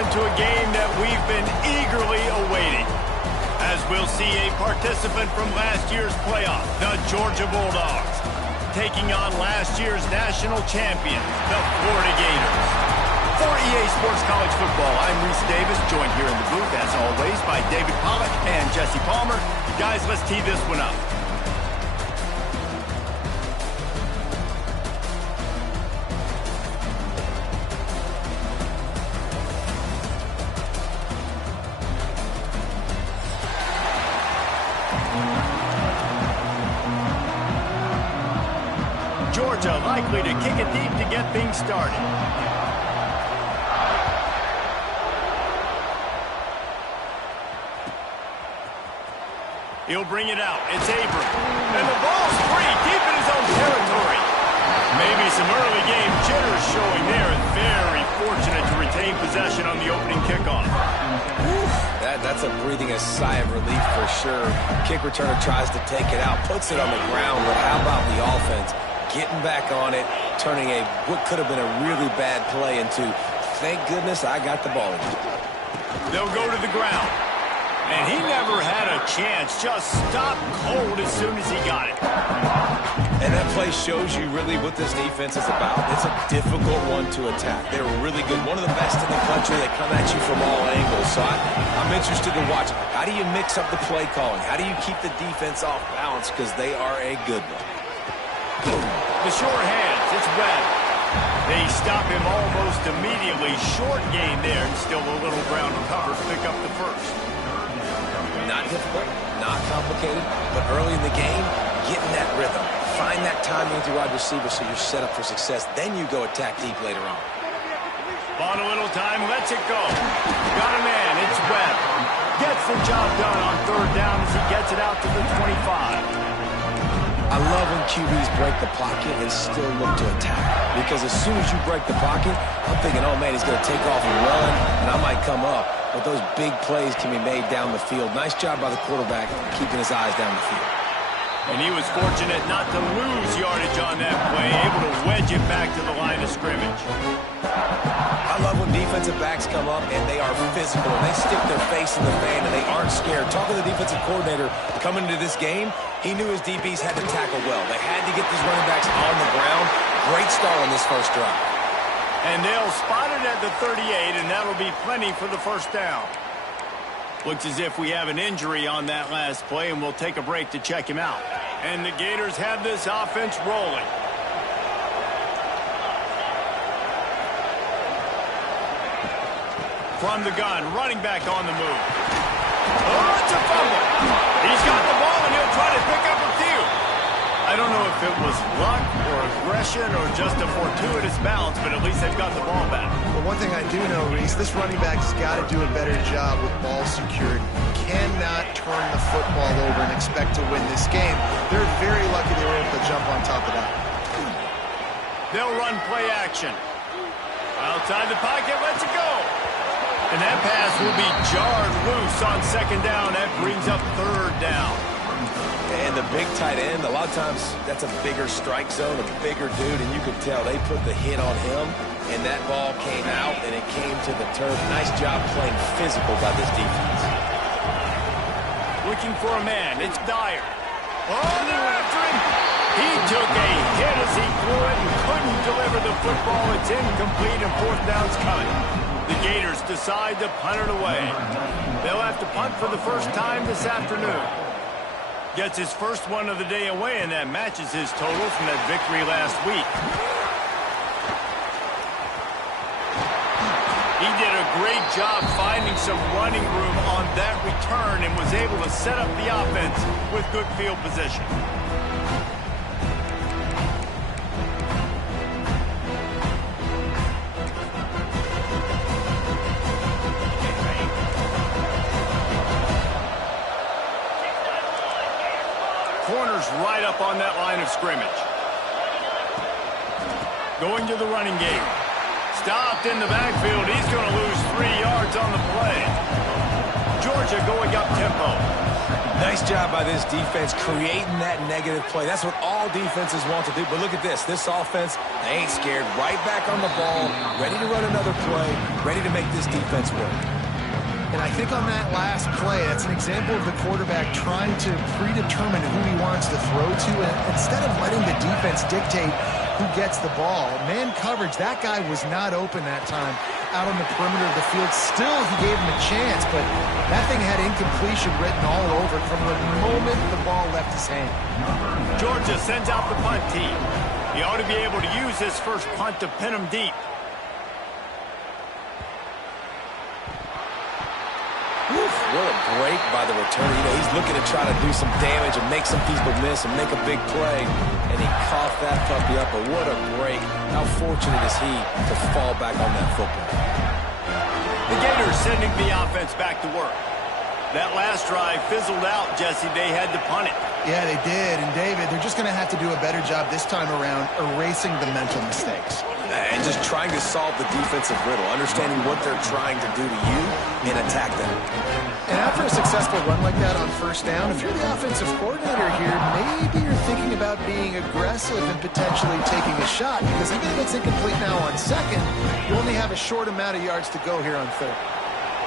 into a game that we've been eagerly awaiting, as we'll see a participant from last year's playoff, the Georgia Bulldogs, taking on last year's national champion, the Florida Gators. For EA Sports College Football, I'm Reese Davis, joined here in the booth, as always, by David Pollack and Jesse Palmer. Guys, let's tee this one up. Georgia likely to kick it deep to get things started. He'll bring it out. It's Abram. And the ball's free, deep in his own territory. Maybe some early game jitters showing there. Very fortunate to retain possession on the opening kickoff. That's a breathing a sigh of relief for sure. Kick returner tries to take it out, puts it on the ground, but how about the offense? Getting back on it, turning what could have been a really bad play into, thank goodness I got the ball again. They'll go to the ground. And he never had a chance, just stopped cold as soon as he got it. And that play shows you really what this defense is about. It's a difficult one to attack. They're really good. One of the best in the country. They come at you from all angles. So I'm interested to watch. How do you mix up the play calling? How do you keep the defense off balance? Because they are a good one. The short hands, it's Webb. They stop him almost immediately. Short gain there, and still a little ground to cover to pick up the first. Not difficult, not complicated, but early in the game, getting that rhythm. Find that timing with your wide receiver so you're set up for success. Then you go attack deep later on. Bought a little time, lets it go. Got a man, it's Webb. Gets the job done on third down as he gets it out to the 25. I love when QBs break the pocket and still look to attack. Because as soon as you break the pocket, I'm thinking, oh man, he's going to take off and run, and I might come up. But those big plays can be made down the field. Nice job by the quarterback keeping his eyes down the field. And he was fortunate not to lose yardage on that play, able to wedge it back to the line of scrimmage. I love when defensive backs come up and they are physical and they stick their face in the fan and they aren't scared. Talking to the defensive coordinator coming into this game, he knew his DBs had to tackle well. They had to get these running backs on the ground. Great start on this first drive. And they'll spot it at the 38, and that'll be plenty for the first down. Looks as if we have an injury on that last play, and we'll take a break to check him out. And the Gators have this offense rolling. From the gun, running back on the move. Oh, it's a fumble. He's got the ball, and he'll try to pick up a few. I don't know if it was luck or aggression or just a fortuitous bounce, but at least they've got the ball back. Well, one thing I do know, Reese, this running back's got to do a better job with ball security. Cannot turn the football over and expect to win this game. They're very lucky they were able to jump on top of that. They'll run play action. Outside the pocket, lets it go. And that pass will be jarred loose on second down. That brings up third down. And the big tight end, a lot of times that's a bigger strike zone, a bigger dude, and you could tell they put the hit on him, and that ball came out, and it came to the turf. Nice job playing physical by this defense. Looking for a man. It's Dyer. Oh, they're after him. He took a hit as he threw it and couldn't deliver the football. It's incomplete, and fourth down's coming. The Gators decide to punt it away. They'll have to punt for the first time this afternoon. Gets his first one of the day away, and that matches his total from that victory last week. He did a great job finding some running room on that return and was able to set up the offense with good field position. Corners right up on that line of scrimmage. Going to the running game. Stopped in the backfield. He's going to lose 3 yards on the play. Georgia going up tempo. Nice job by this defense creating that negative play. That's what all defenses want to do. But look at this. This offense, they ain't scared. Right back on the ball, ready to run another play, ready to make this defense work. And I think on that last play, that's an example of the quarterback trying to predetermine who he wants to throw to. And instead of letting the defense dictate who gets the ball, man coverage, that guy was not open that time out on the perimeter of the field. Still, he gave him a chance, but that thing had incompletion written all over it from the moment the ball left his hand. Georgia sends out the punt team. He ought to be able to use this first punt to pin him deep. What a break by the returner. You know, he's looking to try to do some damage and make some people miss and make a big play. And he coughed that puppy up, but what a break. How fortunate is he to fall back on that football. The Gators sending the offense back to work. That last drive fizzled out, Jesse. They had to punt it. Yeah, they did. And, David, they're just going to have to do a better job this time around erasing the mental mistakes. And just trying to solve the defensive riddle, understanding what they're trying to do to you and attack them. And after a successful run like that on first down, if you're the offensive coordinator here, maybe you're thinking about being aggressive and potentially taking a shot, because even if it's incomplete now on second, you only have a short amount of yards to go here on third.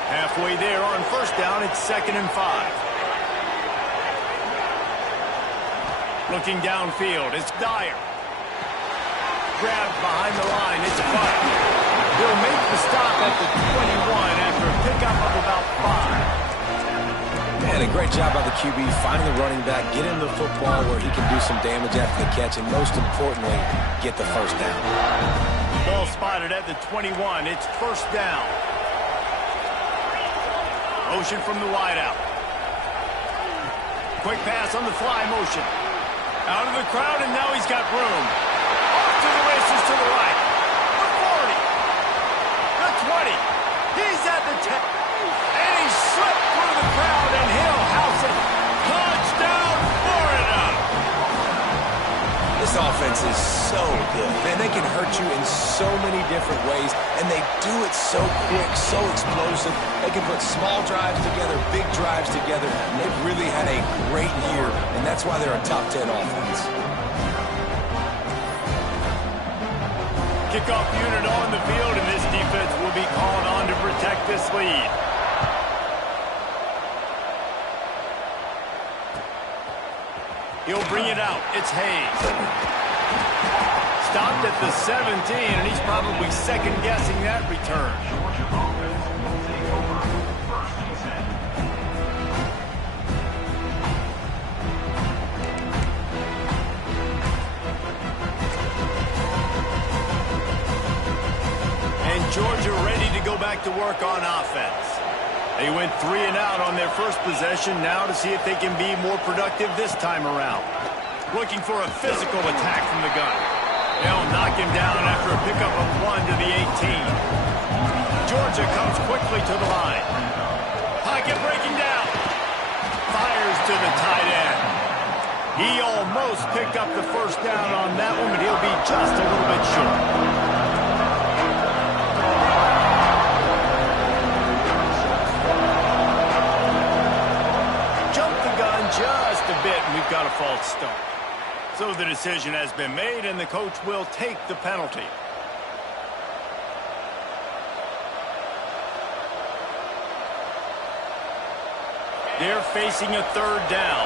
Halfway there on first down, it's 2nd and 5. Looking downfield, it's Dyer. Grabbed behind the line, it's Buck. He'll make the stop at the 21 after a pickup of about 5. Man, a great job by the QB finding the running back, get him the football where he can do some damage after the catch, and most importantly, get the first down. Ball spotted at the 21. It's first down. Motion from the wideout. Quick pass on the fly motion. Out of the crowd, and now he's got room. Off to the races to the right. The 40. The 20. He's at the 10. And he slipped through the crowd, and he'll house it. Touchdown, Florida. This offense is so good. Man, they can hurt you in so many different ways, and they do it so quick, so explosive. They can put small drives together, big drives together, and they've really had a great year, and that's why they're a top 10 offense. Kickoff unit on the field, and this defense will be called on to protect this lead. He'll bring it out. It's Hayes. Stopped at the 17, and he's probably second-guessing that return. And Georgia ready to go back to work on offense. They went 3 and out on their first possession, now to see if they can be more productive this time around. Looking for a physical attack from the gun. They'll knock him down after a pickup of 1 to the 18. Georgia comes quickly to the line. Pocket breaking down. Fires to the tight end. He almost picked up the first down on that one, but he'll be just a little bit short. Just a bit, and we've got a false start. So the decision has been made, and the coach will take the penalty. They're facing a third down.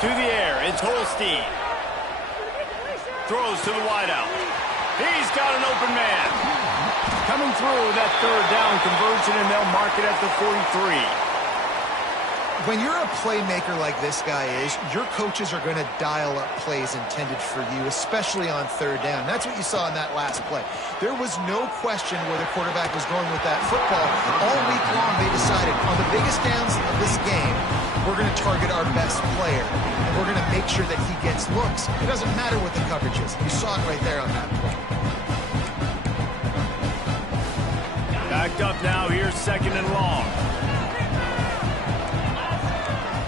To the air, it's Holstein. Throws to the wideout. He's got an open man. Coming through that third down conversion, and they'll mark it at the 43. When you're a playmaker like this guy is, your coaches are going to dial up plays intended for you, especially on third down. That's what you saw in that last play. There was no question where the quarterback was going with that football. All week long, they decided on the biggest downs of this game, we're going to target our best player, and we're going to make sure that he gets looks. It doesn't matter what the coverage is. You saw it right there on that play. Backed up now, here's 2nd and long.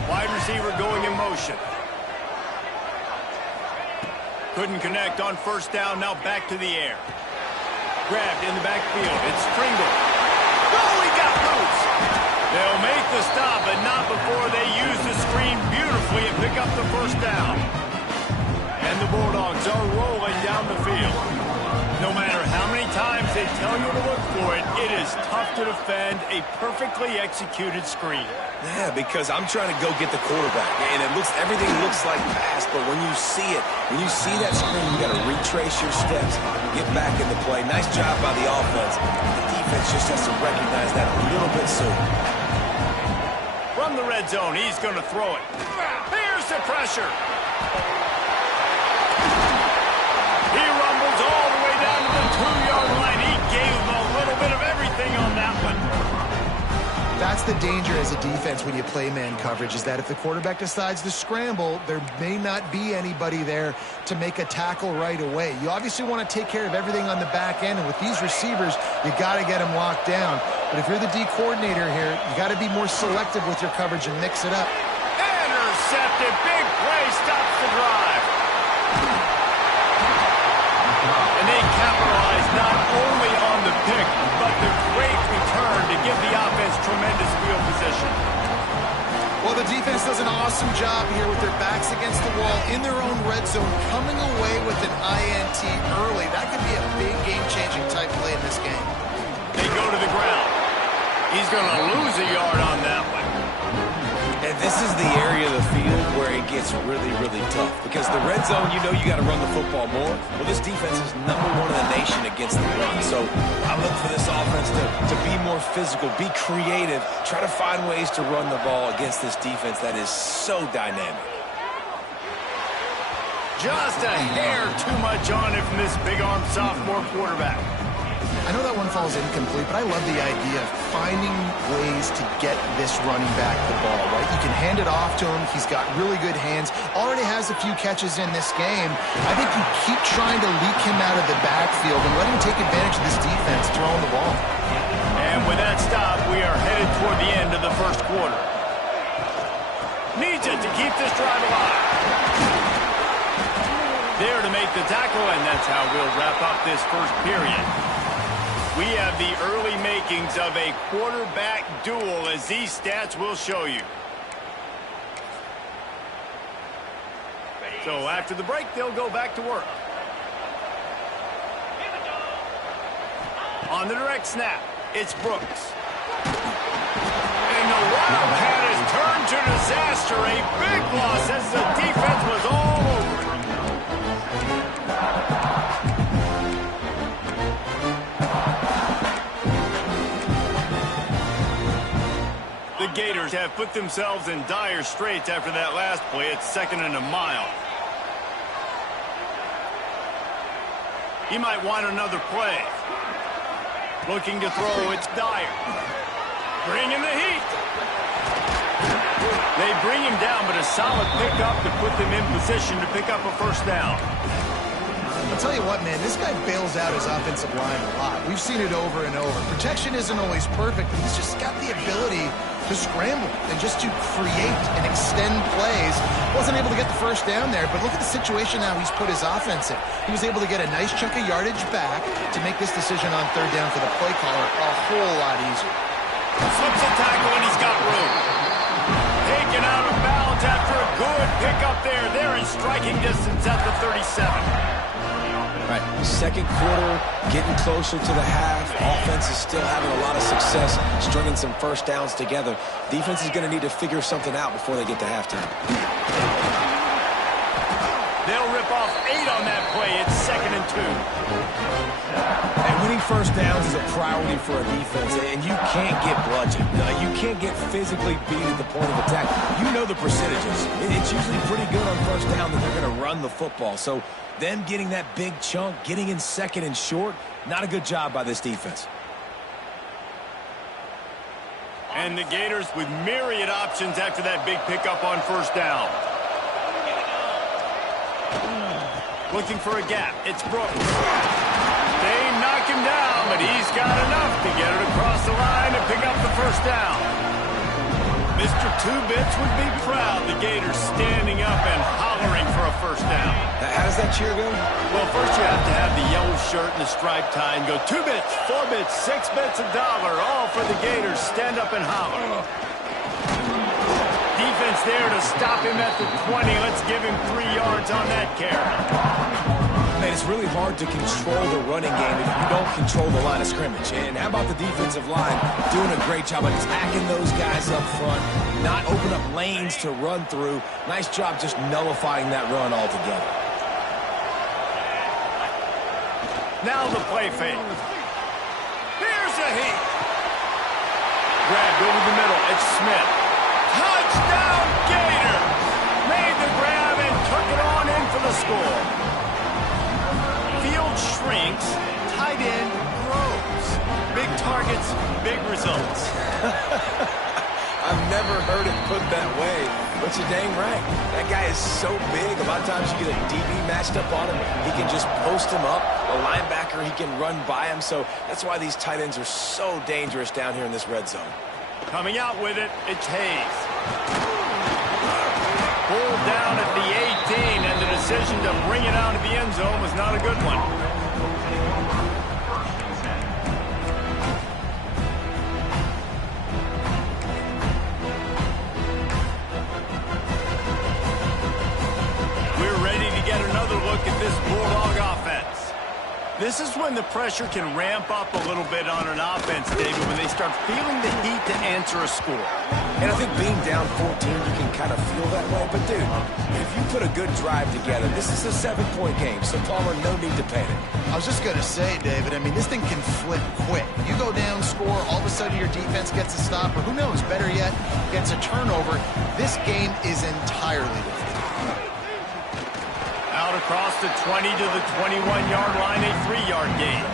Wide receiver going in motion. Couldn't connect on first down, now back to the air. Grabbed in the backfield, it's Pringle. he got loose. They'll make the stop, but not before they use the screen beautifully and pick up the first down. And the Bulldogs are rolling down the field. No matter how many times they tell you to look for it, it is tough to defend a perfectly executed screen. Yeah, because I'm trying to go get the quarterback, and everything looks like pass, but when you see it, when you see that screen, you got to retrace your steps, get back in the play. Nice job by the offense. The defense just has to recognize that a little bit sooner. From the red zone, he's going to throw it. Here's the pressure. He rumbles all the way down to the 2-yard line. He gave him a little bit of everything on that one. That's the danger as a defense when you play man coverage, is that if the quarterback decides to scramble, there may not be anybody there to make a tackle right away. You obviously want to take care of everything on the back end, and with these receivers, you got to get them locked down. But if you're the D coordinator here, you got to be more selective with your coverage and mix it up. Intercepted. Big play stops the drive. And they capitalize not only on the pick, but the great return to give the offense tremendous field position. Well, the defense does an awesome job here with their backs against the wall in their own red zone, coming away with an INT early. That could be a big game-changing type play in this game. They go to the ground. He's going to lose a yard on that one. And this is the area of the field where it gets really, really tough. Because the red zone, you know you got to run the football more. Well, this defense is #1 in the nation against the run. So I look for this offense to be more physical, be creative, try to find ways to run the ball against this defense that is so dynamic. Just a hair too much on it from this big-armed sophomore quarterback. I know that one falls incomplete, but I love the idea of finding ways to get this running back the ball, right? You can hand it off to him. He's got really good hands. Already has a few catches in this game. I think you keep trying to leak him out of the backfield and let him take advantage of this defense throwing the ball. And with that stop, we are headed toward the end of the first quarter. Needs it to keep this drive alive. There to make the tackle, and that's how we'll wrap up this first period. We have the early makings of a quarterback duel, as these stats will show you. So after the break, they'll go back to work. On the direct snap, it's Brooks. And the Wildcat has turned to disaster. A big loss as the defense was all over it. The Gators have put themselves in dire straits after that last play. It's 2nd and a mile. He might want another play. Looking to throw, it's Dyer. Bringing the heat. They bring him down, but a solid pickup to put them in position to pick up a first down. I'll tell you what, man, this guy bails out his offensive line a lot. We've seen it over and over. Protection isn't always perfect, but he's just got the ability to scramble and just to create and extend plays. Wasn't able to get the first down there, but look at the situation now he's put his offense in. He was able to get a nice chunk of yardage back to make this decision on 3rd down for the play caller a whole lot easier. Slips a tackle, and he's got room. Taken out of bounds after a good pickup there. They're in striking distance at the 37. Right, second quarter, getting closer to the half. Offense is still having a lot of success stringing some first downs together. Defense is going to need to figure something out before they get to halftime. They'll rip off 8 on that play. It's 2nd and 2. And winning first downs is a priority for a defense, and you can't get bludgeoned. You can't get physically beat at the point of attack. You know the percentages. It's usually pretty good on first down that they're going to run the football. So them getting that big chunk, getting in 2nd and short, not a good job by this defense. And the Gators with myriad options after that big pickup on first down. Looking for a gap. It's Brooks. They knock him down, but he's got enough to get it across the line and pick up the first down. Mr. Two Bits would be proud. The Gators standing up and hollering for a first down. How does that cheer go? Well, first you have to have the yellow shirt and the striped tie and go 2 bits, 4 bits, 6 bits, $1, all for the Gators. Stand up and holler. Defense there to stop him at the 20. Let's give him 3 yards on that carry. Man, it's really hard to control the running game if you don't control the line of scrimmage. And how about the defensive line doing a great job attacking those guys up front, not open up lanes to run through. Nice job just nullifying that run altogether. Now the play fake. Here's a heat. Grabbed over the middle. It's Smith. Touchdown, Gators! Made the grab and took it on in for the score. Field shrinks, tight end grows. Big targets, big results. I've never heard it put that way, but you're dang right. That guy is so big. A lot of times you get a DB matched up on him. He can just post him up. A linebacker, he can run by him. So that's why these tight ends are so dangerous down here in this red zone. Coming out with it, it's Hayes. Pulled down at the 18, and the decision to bring it out of the end zone was not a good one. We're ready to get another look at this Bulldog offense. This is when the pressure can ramp up a little bit on an offense, David, when they start feeling the heat to answer a score. And I think being down 14, you can kind of feel that way. But, dude, if you put a good drive together, this is a 7-point game, so, Palmer, no need to panic. I was just going to say, David, I mean, this thing can flip quick. You go down, score, all of a sudden your defense gets a stop, or who knows, better yet, gets a turnover. This game is entirely different. Out across the 20 to the 21-yard line, a 3-yard gain.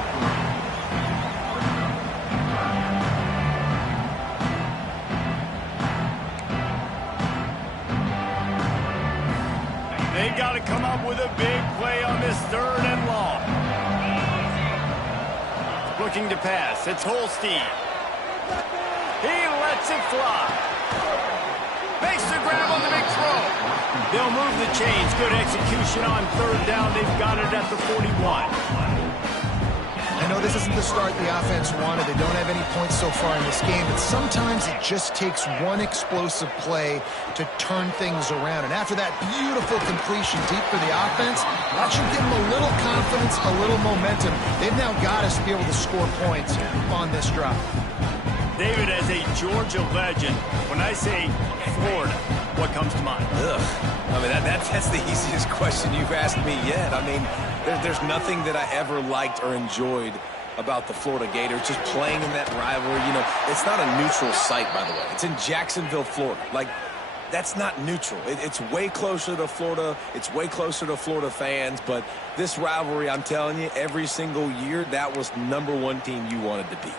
They've got to come up with a big play on this 3rd and long. Looking to pass. It's Holstein. He lets it fly. Makes the grab on the big throw. They'll move the chains. Good execution on 3rd down. They've got it at the 41. I know this isn't the start the offense wanted. They don't have any points so far in this game, but sometimes it just takes one explosive play to turn things around. And after that beautiful completion deep for the offense, that should give them a little confidence, a little momentum. They've now got us to be able to score points on this drive. David, as a Georgia legend, when I say Florida, what comes to mind? Ugh. I mean, that's the easiest question you've asked me yet. I mean, there's nothing that I ever liked or enjoyed about the Florida Gators, just playing in that rivalry. You know, it's not a neutral site, by the way. It's in Jacksonville, Florida. Like, that's not neutral. It's way closer to Florida. It's way closer to Florida fans. But this rivalry, I'm telling you, every single year, that was #1 team you wanted to beat.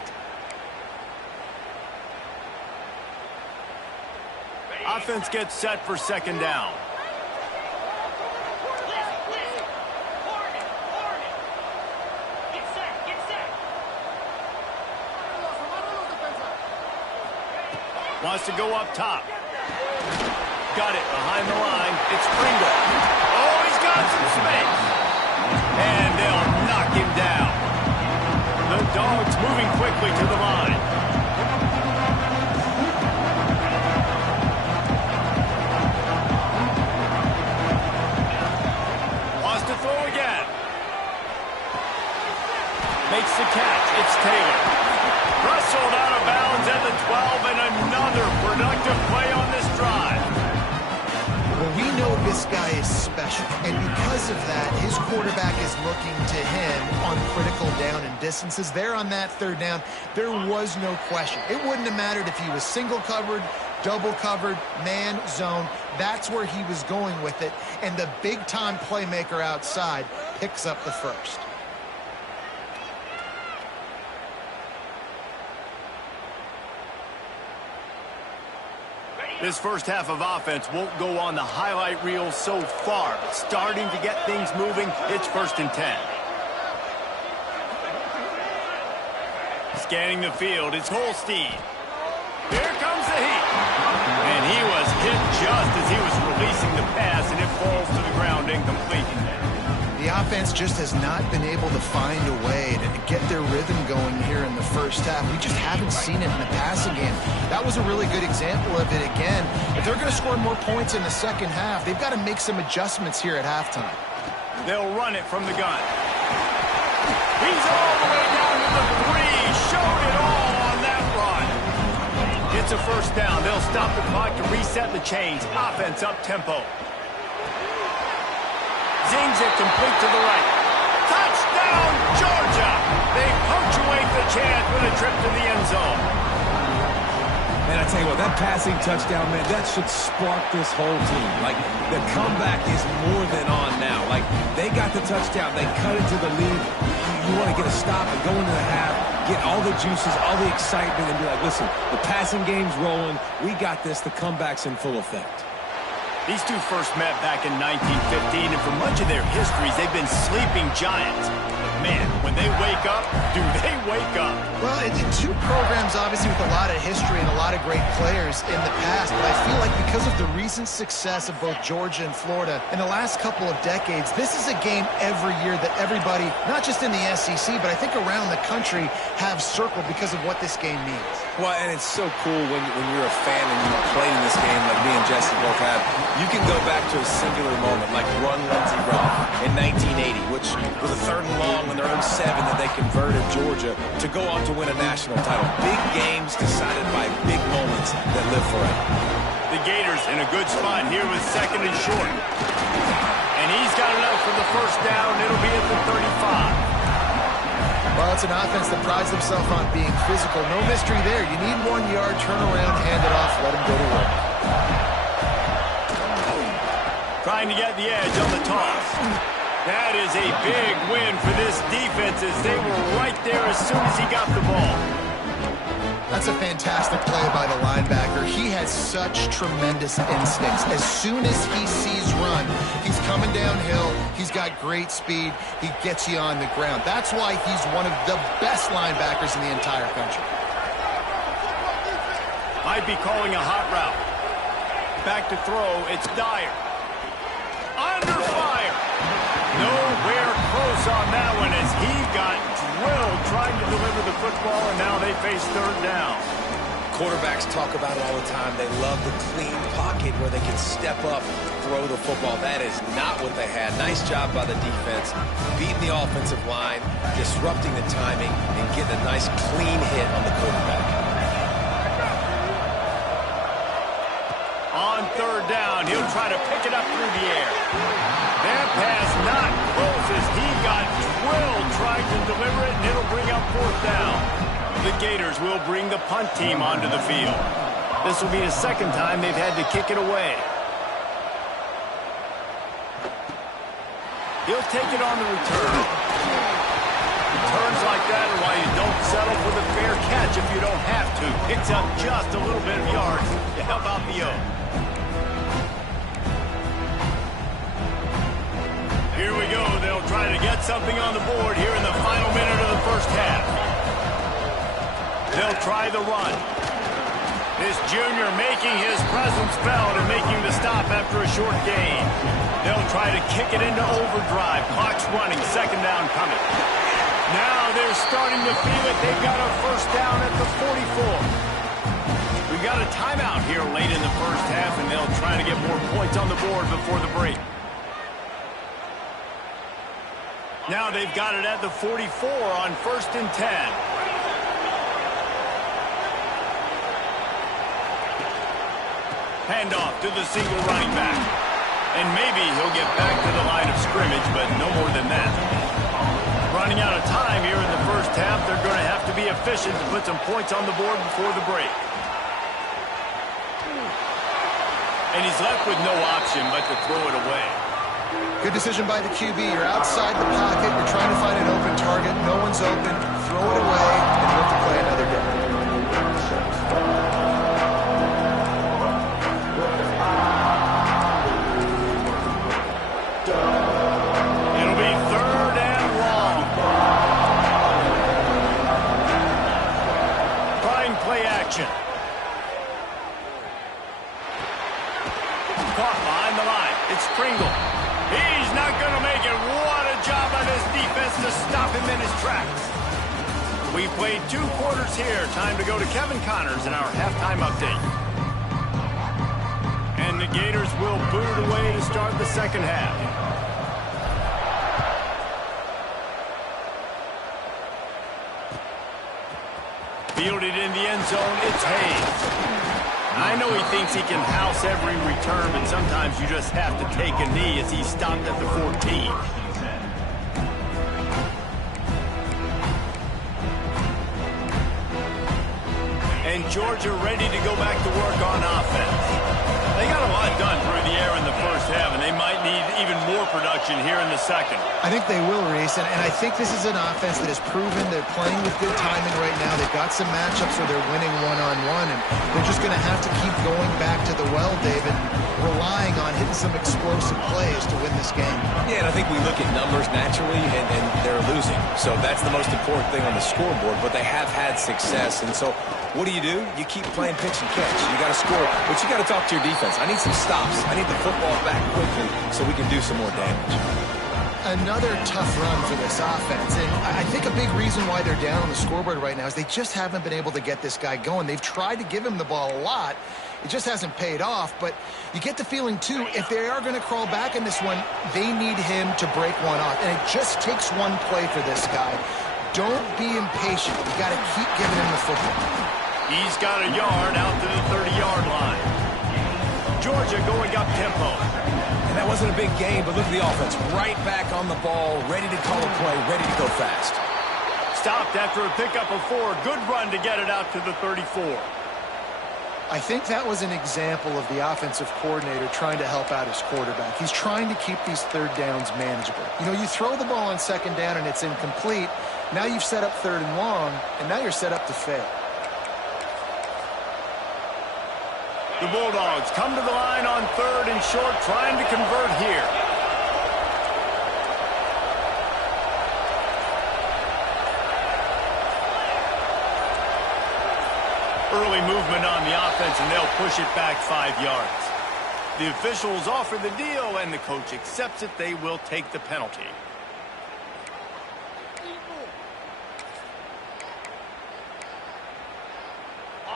Offense gets set for 2nd down. Wants to go up top. Got it behind the line. It's Pringle. Oh, he's got some space. And they'll knock him down. The Dogs moving quickly to the line. Wants to throw again. Makes the catch. It's Taylor. Wrestled out of bounds at the 12, and another productive play on this drive. Well, we know this guy is special, and because of that, his quarterback is looking to him on critical down and distances. There on that 3rd down, there was no question. It wouldn't have mattered if he was single covered, double covered, man, zone. That's where he was going with it, and the big-time playmaker outside picks up the first. This first half of offense won't go on the highlight reel so far, but starting to get things moving. It's 1st and 10. Scanning the field, it's Holstein. Here comes the heat. And he was hit just as he was releasing the pass, and it falls to the ground incomplete. The offense just has not been able to find a way to get their rhythm going here in the first half. We just haven't seen it in the passing game. That was a really good example of it again. If they're going to score more points in the second half, they've got to make some adjustments here at halftime. They'll run it from the gun. He's all the way down to the 3. Showed it all on that run. It's a first down. They'll stop the clock to reset the chains. Offense up tempo. Zings it complete to the right. Touchdown, Georgia! They punctuate the chance with a trip to the end zone. Man, I tell you what, that passing touchdown, man, that should spark this whole team. Like, the comeback is more than on now. Like, they got the touchdown. They cut into the lead. You want to get a stop and go into the half, get all the juices, all the excitement, and be like, listen, the passing game's rolling. We got this. The comeback's in full effect. These two first met back in 1915, and for much of their histories, they've been sleeping giants. But man, when they wake up, do they wake up? Well, two programs, obviously, with a lot of history and a lot of great players in the past, but I feel like because of the recent success of both Georgia and Florida in the last couple of decades, this is a game every year that everybody, not just in the SEC, but I think around the country, have circled because of what this game means. Well, and it's so cool when you're a fan and you played in this game like me and Jesse both have. You can go back to a singular moment like Run Lindsey Run in 1980, which was a 3rd and long in their own 7 that they converted Georgia to go on to win a national title. Big games decided by big moments that live forever. The Gators in a good spot here with 2nd and short. And he's got enough for the first down. It'll be at the 35. Well, it's an offense that prides themselves on being physical. No mystery there. You need 1 yard, turn around, hand it off, let them go to work. Trying to get the edge on the toss. That is a big win for this defense as they were right there as soon as he got the ball. That's a fantastic play by the linebacker. He has such tremendous instincts. As soon as he sees run, he's coming downhill. He's got great speed. He gets you on the ground. That's why he's one of the best linebackers in the entire country. Might be calling a hot route. Back to throw. It's Dyer. Under fire. Nowhere close on that one as he got drilled trying to deliver the football, and now they face 3rd down. Quarterbacks talk about it all the time. They love the clean pocket where they can step up, throw the football. That is not what they had. Nice job by the defense, beating the offensive line, disrupting the timing, and getting a nice clean hit on the quarterback. On 3rd down, he'll try to pick it up through the air. That pass not close as he got drilled trying to deliver it, and it'll bring up 4th down. The Gators will bring the punt team onto the field. This will be the 2nd time they've had to kick it away. He'll take it on the return. Returns like that are why you don't settle for the fair catch if you don't have to. Picks up just a little bit of yards to help out the O. Here we go. They'll try to get something on the board here in the final minute of the first half. They'll try the run. This junior making his presence felt and making the stop after a short gain. They'll try to kick it into overdrive. Clock's running. 2nd down coming. Now they're starting to feel it. They've got a first down at the 44. We've got a timeout here late in the first half, and they'll try to get more points on the board before the break. Now they've got it at the 44 on 1st and 10. Handoff to the single running back. And maybe he'll get back to the line of scrimmage, but no more than that. Running out of time here in the first half, they're going to have to be efficient to put some points on the board before the break. And he's left with no option but to throw it away. Good decision by the QB. You're outside the pocket. You're trying to find an open target. No one's open. Throw it away, and you have to play another down. It'll be 3rd and long. Trying play action. Caught behind the line. It's Pringle. He's We've played 2 quarters here. Time to go to Kevin Connors in our halftime update. And the Gators will boot it away to start the second half. Fielded in the end zone, it's Hayes. I know he thinks he can house every return, but sometimes you just have to take a knee as he stopped at the 14. And Georgia ready to go back to work on offense. They got a lot done through the air in the first half, and they might need even more production here in the second. I think they will, Reese, and I think this is an offense that has proven they're playing with good timing right now. They've got some matchups where they're winning one-on-one, and they're just going to have to keep going back to the well, David, relying on hitting some explosive plays to win this game. Yeah, and I think we look at numbers naturally, and they're losing. So that's the most important thing on the scoreboard, but they have had success. And so what do? You keep playing pitch and catch. You got to score, but you got to talk to your defense. I need some stops. I need the football back quickly so we can do some more damage. Another tough run for this offense, and I think a big reason why they're down on the scoreboard right now is they just haven't been able to get this guy going. They've tried to give him the ball a lot. It just hasn't paid off, but you get the feeling, too, if they are going to crawl back in this one, they need him to break one off, and it just takes one play for this guy. Don't be impatient. You got to keep giving him the football. He's got a yard out to the 30-yard line. Georgia going up tempo. And that wasn't a big game, but look at the offense. Right back on the ball, ready to call a play, ready to go fast. Stopped after a pickup of 4. Good run to get it out to the 34. I think that was an example of the offensive coordinator trying to help out his quarterback. He's trying to keep these third downs manageable. You know, you throw the ball on second down and it's incomplete. Now you've set up third and long, and now you're set up to fail. The Bulldogs come to the line on 3rd and short, trying to convert here. Early movement on the offense, and they'll push it back 5 yards. The officials offer the deal, and the coach accepts it. They will take the penalty.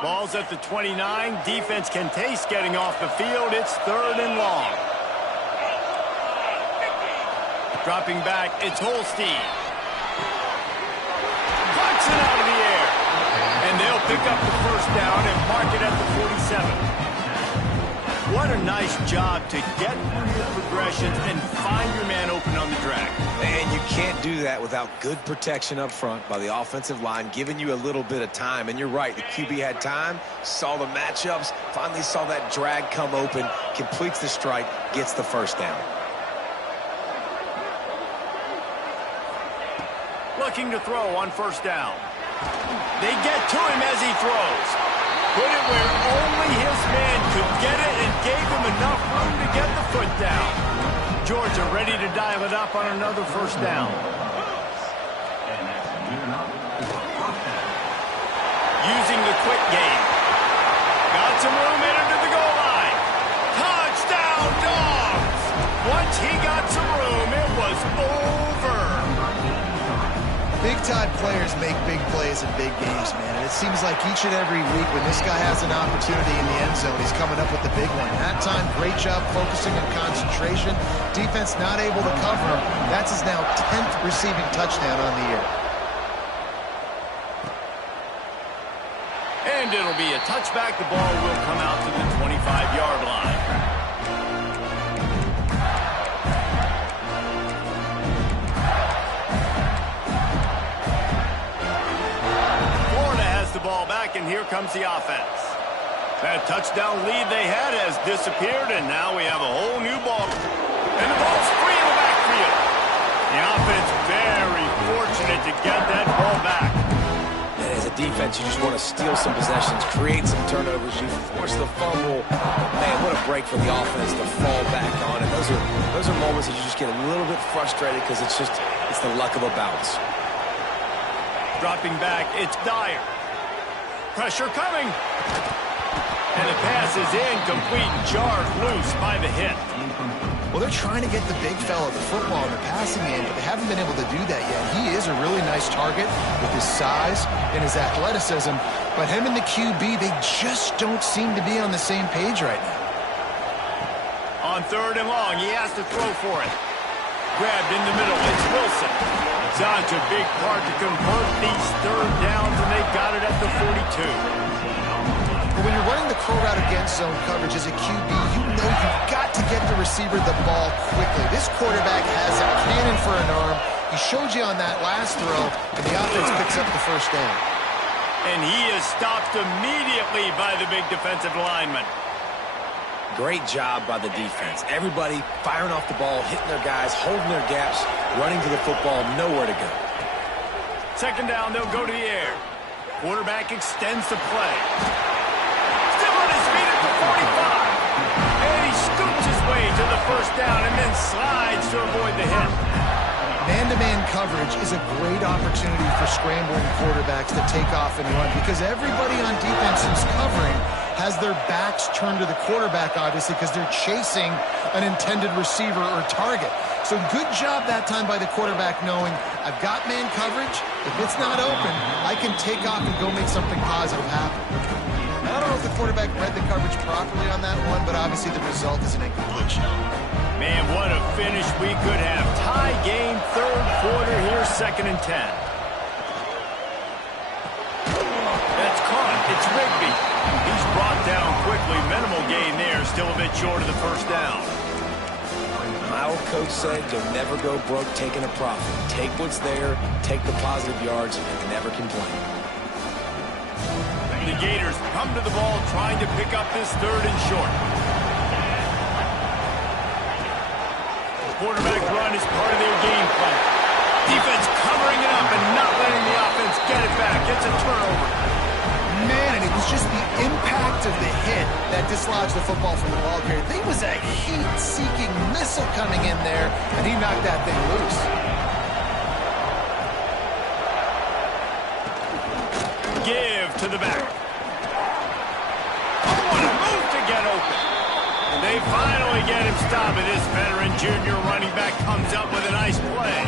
Ball's at the 29. Defense can taste getting off the field. It's 3rd and long. Dropping back, it's Holstein. Clocks it out of the air. And they'll pick up the first down and mark it at the 47. What a nice job to get through your progressions and find your man open on the drag. And you can't do that without good protection up front by the offensive line, giving you a little bit of time. And you're right, the QB had time, saw the matchups, finally saw that drag come open, completes the strike, gets the first down. Looking to throw on first down. They get to him as he throws. Put it where only his man could get it and gave him enough room to get the foot down. Georgia ready to dial it up on another first down. Using the quick game. Got some room into the goal line. Touchdown, Dogs! Once he got some room, it was over. Big-time players make big plays in big games, man. And it seems like each and every week when this guy has an opportunity in the end zone, he's coming up with the big one. That time, great job focusing on concentration. Defense not able to cover him. That's his now 10th receiving touchdown on the year. And it'll be a touchback. The ball will come out to the 25-yard line. The ball back, and here comes the offense. That touchdown lead they had has disappeared, and now we have a whole new ball. And the ball's free in the backfield. The offense very fortunate to get that ball back. And as a defense, you just want to steal some possessions, create some turnovers. You force the fumble. Man, what a break for the offense to fall back on. And those are moments that you just get a little bit frustrated because it's the luck of a bounce. Dropping back, it's Dyer. Pressure coming. And the pass is incomplete, jarred loose by the hit. Well, they're trying to get the big fella the football in the passing game, but they haven't been able to do that yet. He is a really nice target with his size and his athleticism, but him and the QB, they just don't seem to be on the same page right now. On 3rd and long, he has to throw for it. Grabbed in the middle, it's Wilson. Such a big part to convert these 3rd downs, and they got it at the 42. But when you're running the curl route against zone coverage as a QB, you know you've got to get the receiver the ball quickly. This quarterback has a cannon for an arm. He showed you on that last throw, and the offense picks up the 1st down. And he is stopped immediately by the big defensive lineman. Great job by the defense. Everybody firing off the ball, hitting their guys, holding their gaps, running to the football, nowhere to go. 2nd down, they'll go to the air. Quarterback extends the play. Still on his feet at the 45. And he scoops his way to the 1st down and then slides to avoid the hit. Man-to-man coverage is a great opportunity for scrambling quarterbacks to take off and run because everybody on defense who's covering has their backs turned to the quarterback, obviously, because they're chasing an intended receiver or target. So good job that time by the quarterback knowing, I've got man coverage. If it's not open, I can take off and go make something positive happen. I don't know if the quarterback read the coverage properly on that one, but obviously the result is an incompletion. Man, what a finish we could have. Tie game, 3rd quarter here, 2nd and 10. That's caught. It's Rigby. He's brought down quickly. Minimal gain there. Still a bit short of the 1st down. My old coach said you'll never go broke taking a profit. Take what's there, take the positive yards, and never complain. The Gators come to the ball trying to pick up this 3rd and short. Quarterback run is part of their game plan. Defense covering it up and not letting the offense get it back. It's a turnover. Man, and it was just the impact of the hit that dislodged the football from the ball carrier. There was a heat-seeking missile coming in there, and he knocked that thing loose. Give to the back. Oh, what a move to get open. They finally get him stopped, and this veteran junior running back comes up with a nice play.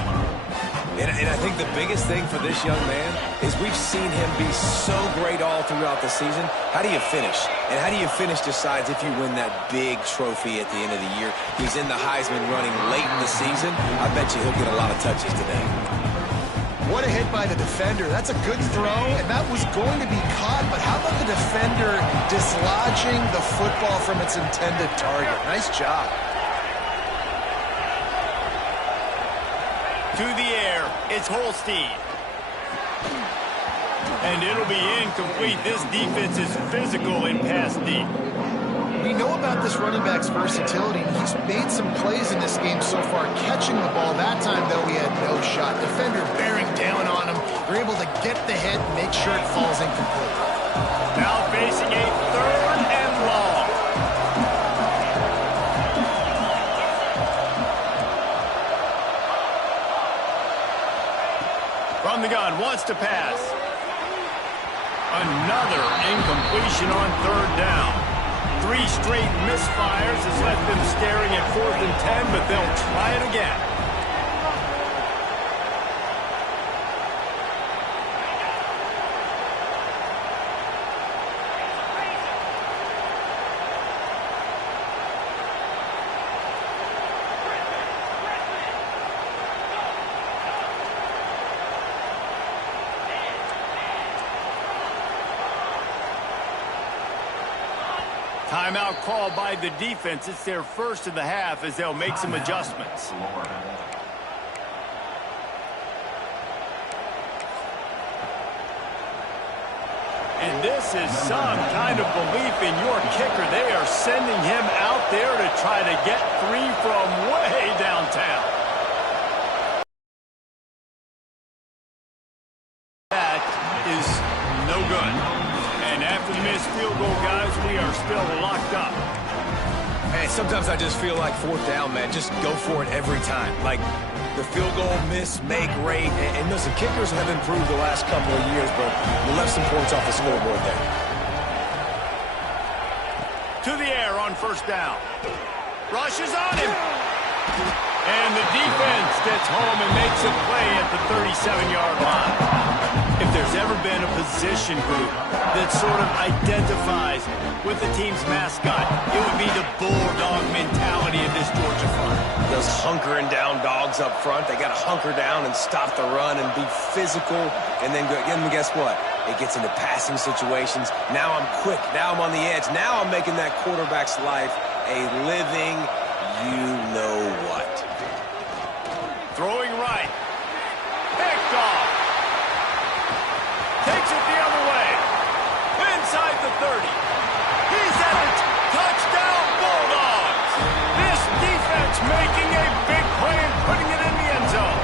And I think the biggest thing for this young man is we've seen him be so great all throughout the season. How do you finish? And how do you finish decides if you win that big trophy at the end of the year. He's in the Heisman running late in the season. I bet you he'll get a lot of touches today. What a hit by the defender. That's a good throw, and that was going to be caught, but how about the defender dislodging the football from its intended target? Nice job. To the air, it's Holstein. And it'll be incomplete. This defense is physical in pass deep. We know about this running back's versatility. He's made some plays in this game so far, catching the ball. That time, though, he had no shot. Defender bearing down on him. They're able to get the hit and make sure it falls incomplete. Now facing a 3rd and long. From the gun, wants to pass. Another incompletion on 3rd down. 3 straight misfires has left them staring at 4th and 10, but they'll try it again. Timeout called by the defense. It's their first of the half as they'll make some adjustments. And this is some kind of belief in your kicker. They are sending him out there to try to get 3 from way downtown. That is no good. And after the missed field goal, guys, we are still locked up. Hey, sometimes I just feel like 4th down, man. Just go for it every time. Like the field goal, miss, make, rate. And listen, kickers have improved the last couple of years, but we left some points off the scoreboard there. To the air on 1st down. Rushes on him. And the defense gets home and makes a play at the 37-yard line. If there's ever been a position group that sort of identifies with the team's mascot, it would be the bulldog mentality of this Georgia front. Those hunkering down dogs up front, they got to hunker down and stop the run and be physical. And then guess what? It gets into passing situations. Now I'm quick. Now I'm on the edge. Now I'm making that quarterback's life a living you-know-what. Throwing right. Picked off. Takes it the other way. Inside the 30. He's at the touchdown Bulldogs. This defense making a big play and putting it in the end zone.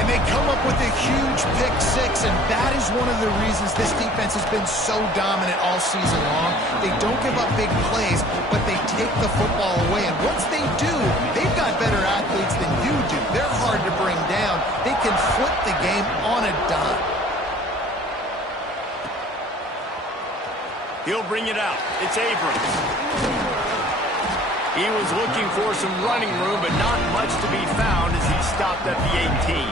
And they come up with a huge pick six, and that is one of the reasons this defense has been so dominant all season long. They don't give up big plays, but they take the football away. And once they do, they've got better athletes than you do. They're hard to bring down. They can flip the game on a dime. He'll bring it out. It's Abrams. He was looking for some running room, but not much to be found as he stopped at the 18.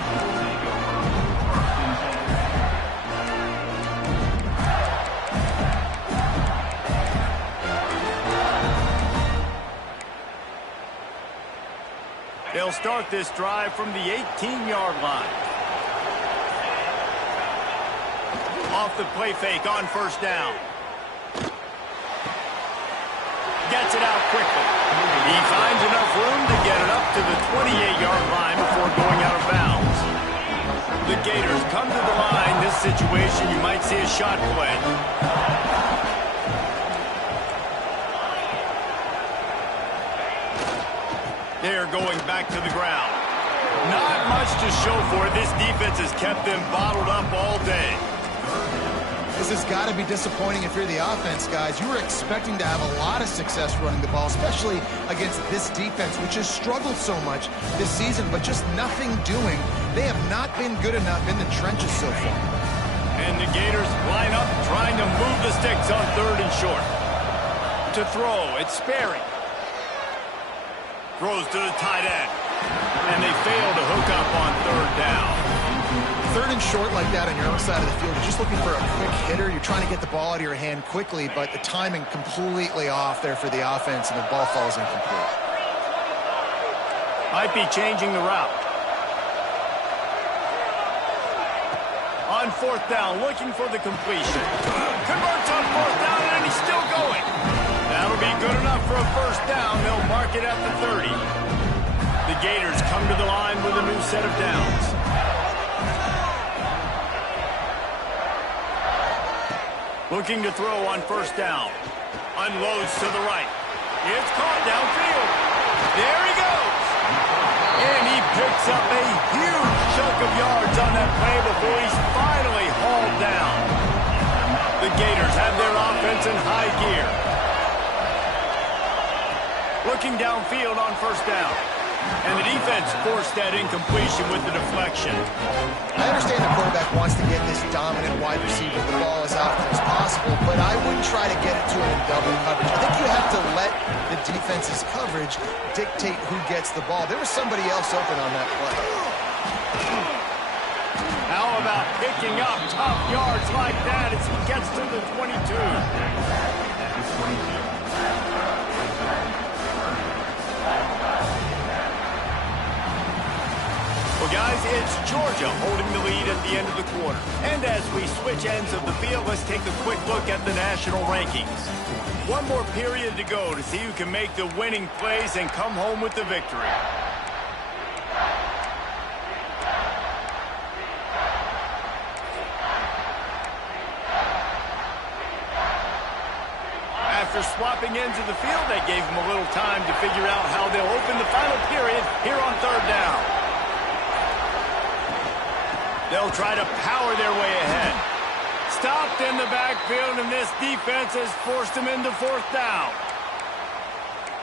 They'll start this drive from the 18-yard line. Off the play fake on first down. Gets it out quickly. He finds enough room to get it up to the 28-yard line before going out of bounds. The Gators come to the line. This situation, you might see a shot play. They're going back to the ground. Not much to show for it. This defense has kept them bottled up all day. This has got to be disappointing if you're the offense, guys. You were expecting to have a lot of success running the ball, especially against this defense, which has struggled so much this season, but just nothing doing. They have not been good enough in the trenches so far. And the Gators line up, trying to move the sticks on third and short. To throw, it's Sperry. Throws to the tight end. And they fail to hook up on third down. Third and short like that on your own side of the field, you're just looking for a quick hitter. You're trying to get the ball out of your hand quickly, but the timing completely off there for the offense, and the ball falls incomplete. Might be changing the route. On fourth down, looking for the completion. Converts on fourth down, and he's still going. That'll be good enough for a first down. They'll mark it at the 30. The Gators come to the line with a new set of downs. Looking to throw on first down. Unloads to the right. It's caught downfield. There he goes. And he picks up a huge chunk of yards on that play before he's finally hauled down. The Gators have their offense in high gear. Looking downfield on first down. And the defense forced that incompletion with the deflection. I understand the quarterback wants to get this dominant wide receiver the ball as often as possible, but I wouldn't try to get it to him in double coverage. I think you have to let the defense's coverage dictate who gets the ball. There was somebody else open on that play. How about picking up tough yards like that as he gets to the 22? Well, guys, it's Georgia holding the lead at the end of the quarter. And as we switch ends of the field, let's take a quick look at the national rankings. One more period to go to see who can make the winning plays and come home with the victory. After swapping ends of the field, they gave them a little time to figure out how they'll open the final period here on third down. They'll try to power their way ahead. Stopped in the backfield, and this defense has forced them into fourth down.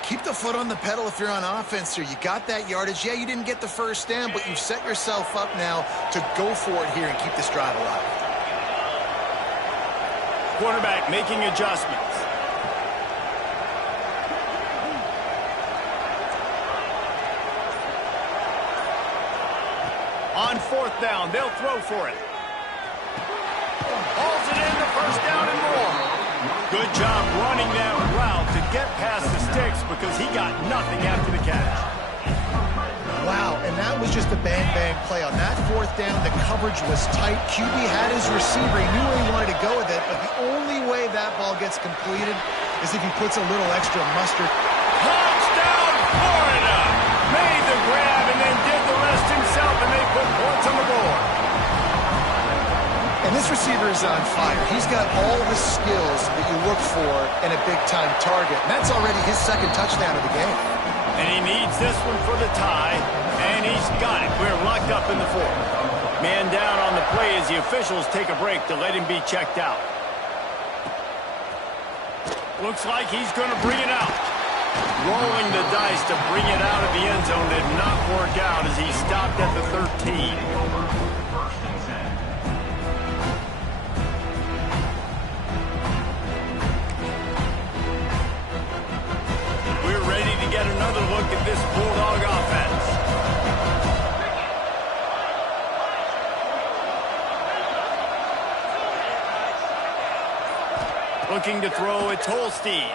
Keep the foot on the pedal if you're on offense here. You got that yardage. Yeah, you didn't get the first down, but you've set yourself up now to go for it here and keep this drive alive. Quarterback making adjustments. On 4th down, they'll throw for it. Hauls it in, the first down and more. Good job running that route to get past the sticks because he got nothing after the catch. Wow, and that was just a bang-bang play. On that 4th down, the coverage was tight. QB had his receiver. He knew where he wanted to go with it, but the only way that ball gets completed is if he puts a little extra mustard. Touchdown, Florida! Made the grab and then did the rest himself, and they put points on the board. And this receiver is on fire. He's got all the skills that you look for in a big-time target. And that's already his 2nd touchdown of the game. And he needs this one for the tie, and he's got it. We're locked up in the 4th. Man down on the play as the officials take a break to let him be checked out. Looks like he's going to bring it out. Rolling the dice to bring it out of the end zone did not work out as he stopped at the 13. Get another look at this Bulldog offense. Looking to throw, it's Holstein.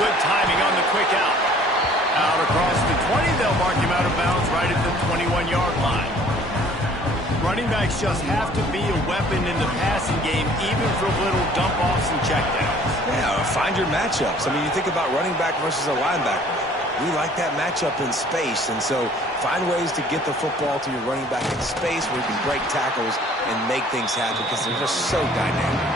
Good timing on the quick out. Out across the 20, they'll mark him out of bounds right at the 21-yard line. Running backs just have to be a weapon in the passing game, even for little dump-offs and checkdowns. Yeah, find your matchups. I mean, you think about running back versus a linebacker. We like that matchup in space, and so find ways to get the football to your running back in space where you can break tackles and make things happen because they're just so dynamic.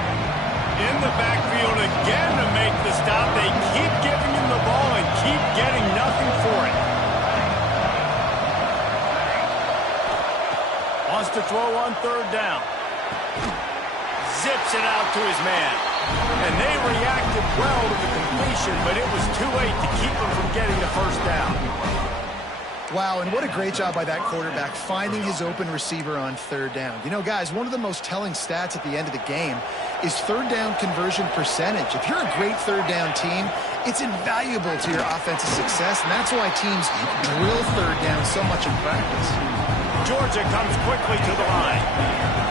In the backfield again to make the stop. They keep giving him the ball and keep getting nothing for it. Wants to throw on 3rd down. Zips it out to his man. And they reacted well to the completion, but it was too late to keep him from getting the 1st down. Wow, and what a great job by that quarterback finding his open receiver on 3rd down. You know, guys, one of the most telling stats at the end of the game is 3rd down conversion percentage. If you're a great 3rd down team, it's invaluable to your offensive success, and that's why teams drill 3rd down so much in practice. Georgia comes quickly to the line.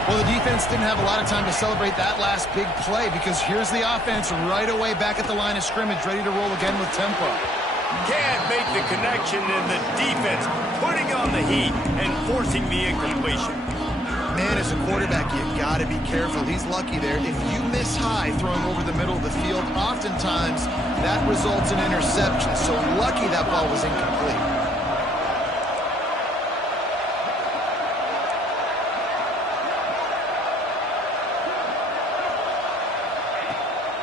Well, the defense didn't have a lot of time to celebrate that last big play because here's the offense right away back at the line of scrimmage, ready to roll again with tempo. Can't make the connection, and the defense putting on the heat and forcing the incompletion. Man, as a quarterback, you got to be careful. He's lucky there. If you miss high throwing over the middle of the field, oftentimes that results in interception. So lucky that ball was incomplete.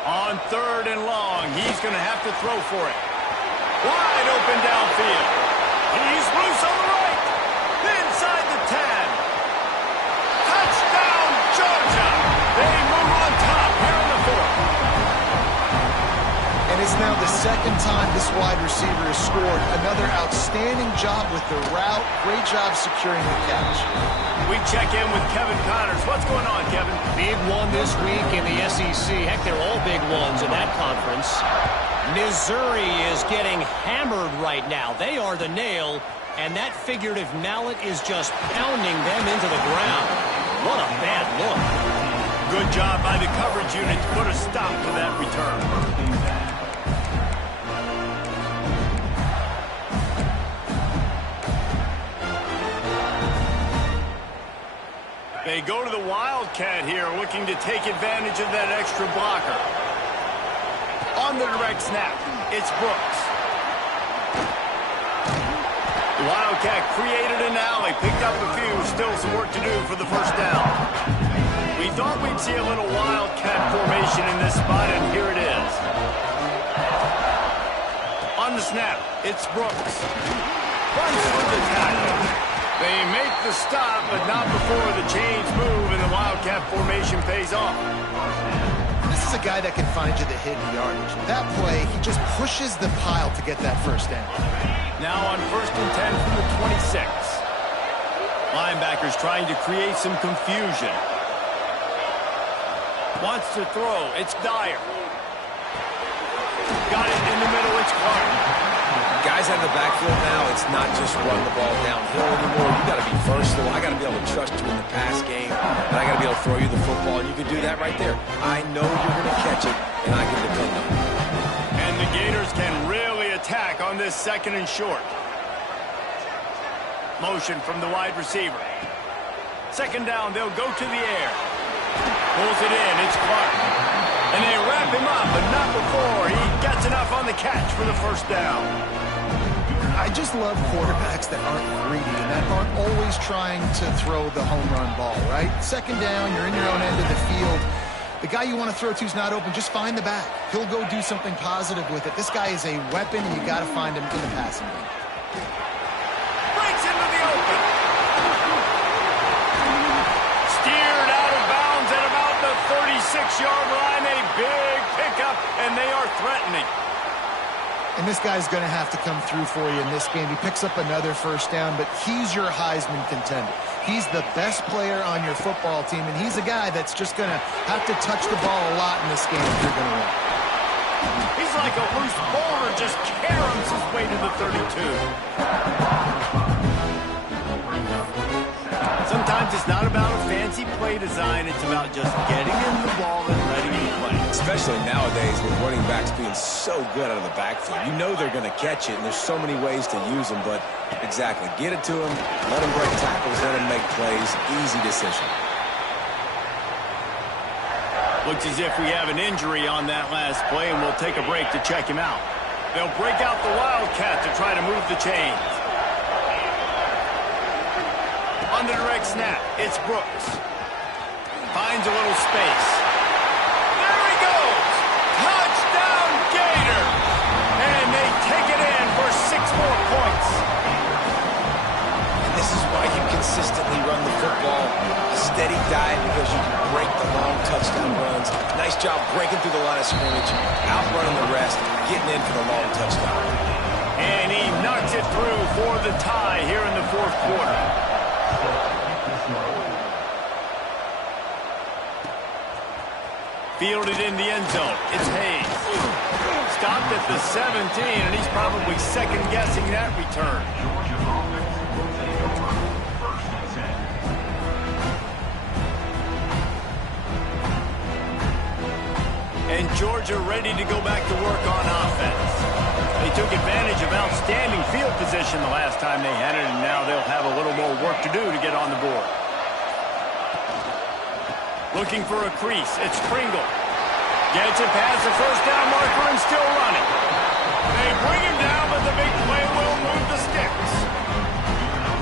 On 3rd and long, he's going to have to throw for it. Wide open downfield. He's loose on the right. Inside the 10. Touchdown, Georgia. They move on top here in the 4th. And it's now the 2nd time this wide receiver has scored. Another outstanding job with the route. Great job securing the catch. We check in with Kevin Connors. What's going on, Kevin? Big one this week in the SEC. Heck, they're all big ones in that conference. Missouri is getting hammered right now. They are the nail, and that figurative mallet is just pounding them into the ground. What a bad look. Good job by the coverage unit to put a stop to that return. They go to the Wildcat here, looking to take advantage of that extra blocker. On the direct snap, it's Brooks. The Wildcat created an alley, picked up a few, still some work to do for the 1st down. We thought we'd see a little Wildcat formation in this spot, and here it is. On the snap, it's Brooks. Runs through the tackle. They make the stop, but not before the chains move and the Wildcat formation pays off. This is a guy that can find you the hidden yardage. That play, he just pushes the pile to get that 1st down. Now on 1st and 10 from the 26. Linebackers trying to create some confusion. Wants to throw. It's Dyer. Got it in the middle. It's Clark. Guys out of the backfield now, it's not just run the ball downhill anymore. You got to be versatile. I got to be able to trust you in the pass game, and I got to be able to throw you the football, and you can do that right there. I know you're going to catch it, and I can depend on it. And the Gators can really attack on this 2nd and short. Motion from the wide receiver. 2nd down, they'll go to the air. Pulls it in, it's Clark. And they wrap him up, but not before he gets enough on the catch for the 1st down. I just love quarterbacks that aren't greedy and that aren't always trying to throw the home run ball, right? 2nd down, you're in your own end of the field. The guy you want to throw to is not open. Just find the back. He'll go do something positive with it. This guy is a weapon, and you got to find him in the passing game. Breaks into the open. Steered out of bounds at about the 36-yard line. A big pickup, and they are threatening. And this guy's going to have to come through for you in this game. He picks up another 1st down, but he's your Heisman contender. He's the best player on your football team, and he's a guy that's just going to have to touch the ball a lot in this game if you're going to win. He's like a loose boulder, just caroms his way to the 32. Sometimes it's not about a fancy play design. It's about just getting him the ball and letting him play. Especially nowadays with running backs being so good out of the backfield. You know they're going to catch it, and there's so many ways to use them, but exactly. Get it to them, let them break tackles, let them make plays. Easy decision. Looks as if we have an injury on that last play, and we'll take a break to check him out. They'll break out the Wildcat to try to move the chains. On the direct snap, it's Brooks. Finds a little space. There he goes! Touchdown, Gators! And they take it in for 6 more points. And this is why you consistently run the football. A steady diet because you can break the long touchdown runs. Nice job breaking through the line of scrimmage, outrunning the rest, getting in for the long touchdown. And he knocks it through for the tie here in the 4th quarter. Fielded in the end zone. It's Hayes. Stopped at the 17, and he's probably second-guessing that return. And Georgia ready to go back to work on offense. They took advantage of outstanding field position the last time they had it, and now they'll have a little more work to do to get on the board. Looking for a crease. It's Pringle. Gets it past the 1st down marker and still running. They bring him down, but the big play will move the sticks.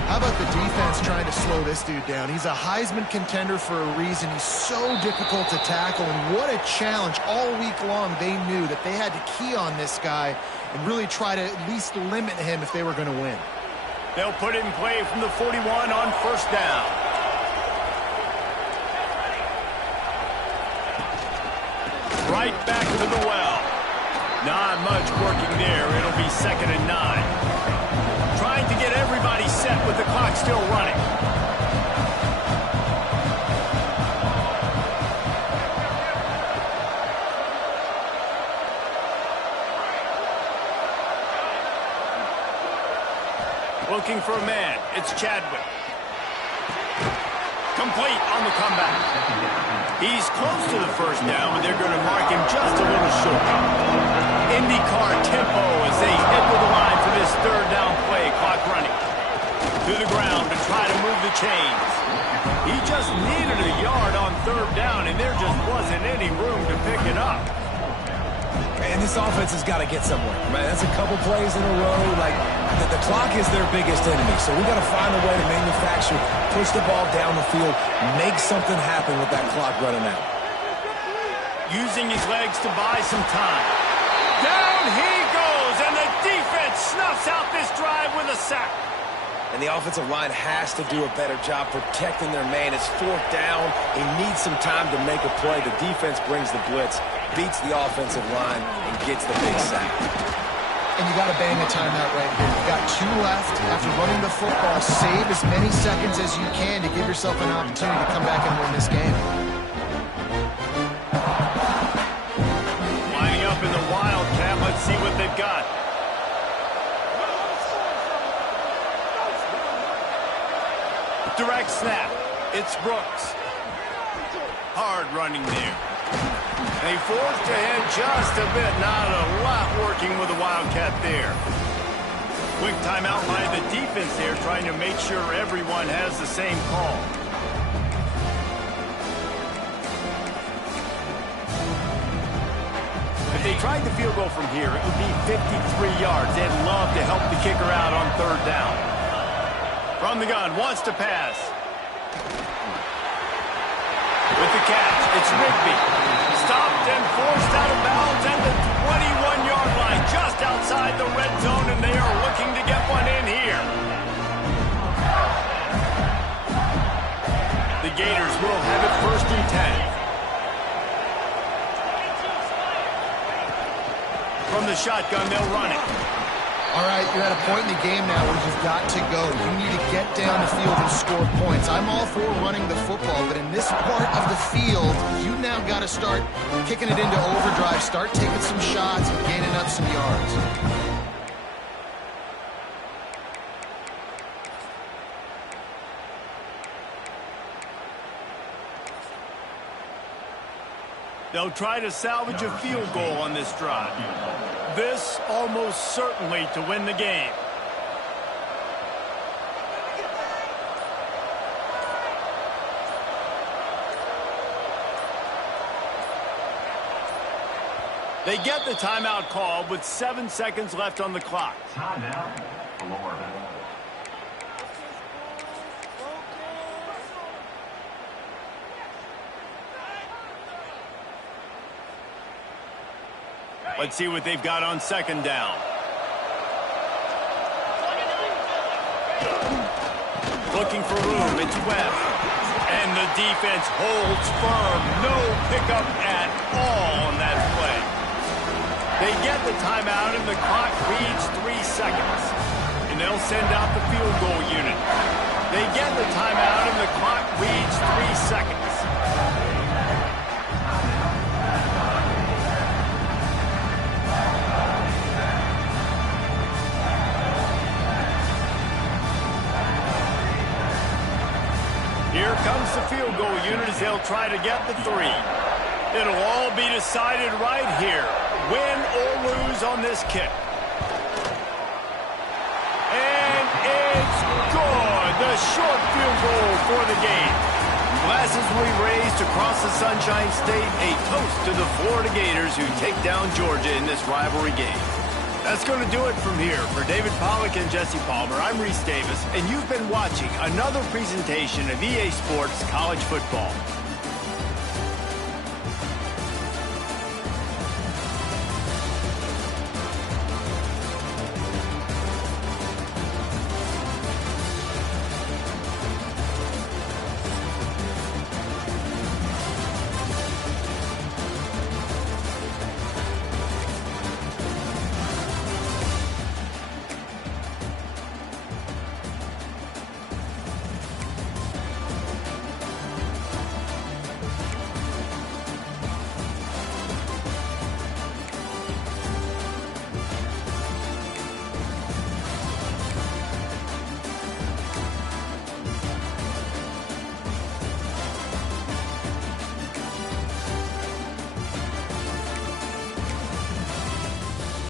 How about the defense trying to slow this dude down? He's a Heisman contender for a reason. He's so difficult to tackle, and what a challenge. All week long, they knew that they had to key on this guy and really try to at least limit him if they were going to win. They'll put it in play from the 41 on 1st down. Right back to the well. Not much working there. It'll be 2nd and 9. Trying to get everybody set with the clock still running. Looking for a man. It's Chadwick. Complete on the comeback. He's close to the 1st down, but they're going to mark him just a little short. IndyCar tempo as they head to the line for this 3rd down play. Clock running. To the ground to try to move the chains. He just needed a yard on 3rd down, and there just wasn't any room to pick it up. And this offense has got to get somewhere. Man, that's a couple plays in a row. Like, the clock is their biggest enemy. So we got to find a way to manufacture, push the ball down the field, make something happen with that clock running out. Using his legs to buy some time. Down he goes, and the defense snuffs out this drive with a sack. And the offensive line has to do a better job protecting their man. It's 4th down. He needs some time to make a play. The defense brings the blitz, beats the offensive line, and gets the big sack. And you got to bang a timeout right here. You've got 2 left. After running the football, save as many seconds as you can to give yourself an opportunity to come back and win this game. Lining up in the Wildcat. Let's see what they've got. Direct snap. It's Brooks. Hard running there. They forced ahead just a bit. Not a lot working with the Wildcat there. Quick timeout by the defense there, trying to make sure everyone has the same call. If they tried the field goal from here, it would be 53 yards. They'd love to help the kicker out on third down. From the gun, wants to pass. With the catch, it's Rigby. Stopped and forced out of bounds at the 21-yard line, just outside the red zone, and they are looking to get one in here. The Gators will have it 1st and 10. From the shotgun, they'll run it. All right, you're at a point in the game now where you've got to go. You need to get down the field and score points. I'm all for running the football, but in this part of the field, you now got to start kicking it into overdrive, start taking some shots and gaining up some yards. They'll try to salvage a field goal on this drive. This almost certainly to win the game. They get the timeout call with 7 seconds left on the clock. Timeout, Florida. Let's see what they've got on 2nd down. Looking for room, it's Webb. And the defense holds firm. No pickup at all on that play. They get the timeout and the clock reads 3 seconds. And they'll send out the field goal unit. They get the timeout and the clock reads 3 seconds. Here comes the field goal unit as they'll try to get the 3. It'll all be decided right here. Win or lose on this kick. And it's good. The short field goal for the game. Glasses will be raised across the Sunshine State. A toast to the Florida Gators who take down Georgia in this rivalry game. That's going to do it from here. For David Pollack and Jesse Palmer, I'm Reese Davis, and you've been watching another presentation of EA Sports College Football.